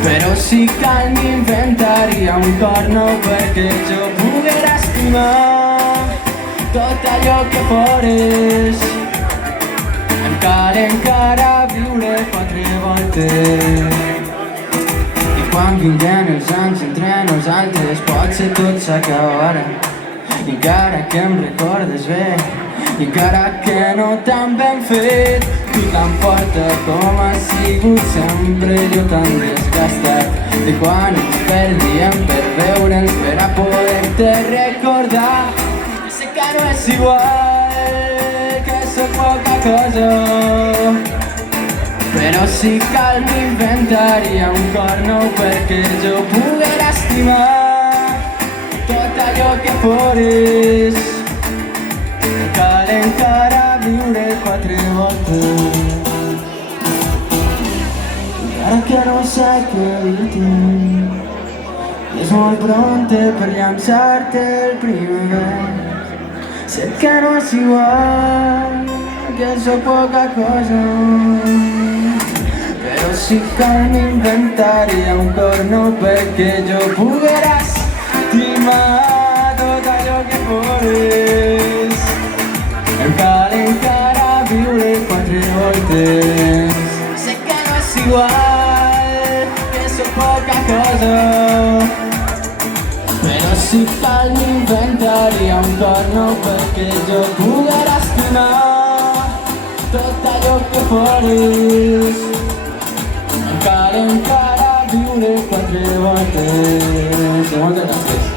Però sí que m'inventaria un cor nou perquè jo poguera estimar tot allò que fores. Em cal encara viure 4 voltes. I quan vinguen els anys entre nosaltres potser tot s'acabarà. I encara que em recordes bé, i encara que no tan ben fet, tu tan forta com has sigut sempre, jo tan desgastat de quan ens perdíem per veure'ns, per a poder-te recordar. Sé que no és igual, que sóc poca cosa, però sí que m'inventaria un cor nou perquè jo poguera estimar tot allò que fores. Cal encara viure 4 voltes. Encara que no sé què dir-te, és molt pronte per llançar-te el primer bes. Sé que no és igual, que sóc poca cosa, però sí que m'inventaria un cor nou perquè jo poguera estimar tot allò que fores. Em cal encara viure 4 voltes. Sé que no és igual, que sóc poca cosa, però sí que m'inventaria un cor nou perquè jo poguera estimar tot allò que fores. Em cal encara viure 4 voltes. Moltes gràcies.